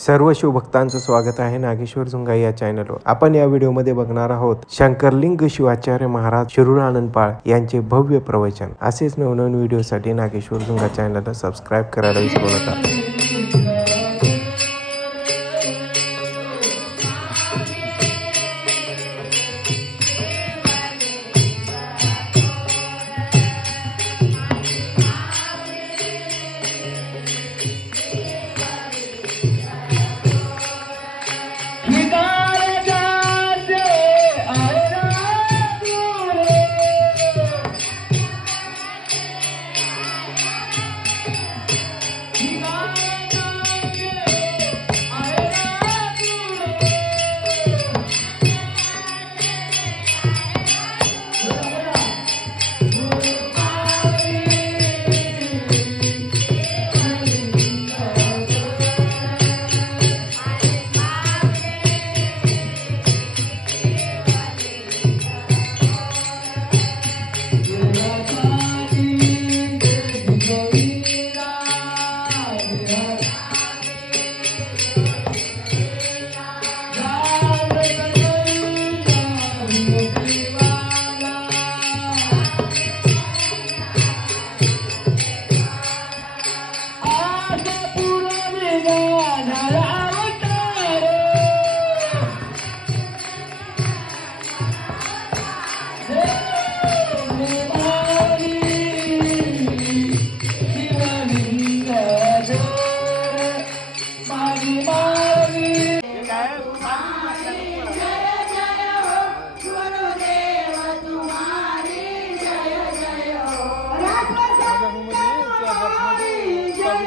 सर्व शिवभक्तांचं स्वागत आहे नागेश्वर झुंगा या चॅनलवर आपण या व्हिडिओमध्ये बघणार आहोत शंकरलिंग शिवाचार्य महाराज शिरूर आनंद पाळ यांचे भव्य प्रवचन. असेच नवनवीन व्हिडिओसाठी नागेश्वर झुंगा चॅनलला सबस्क्राईब करायला विसरू नका.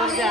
দরজা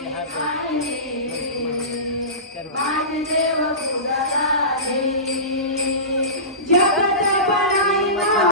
Thank you.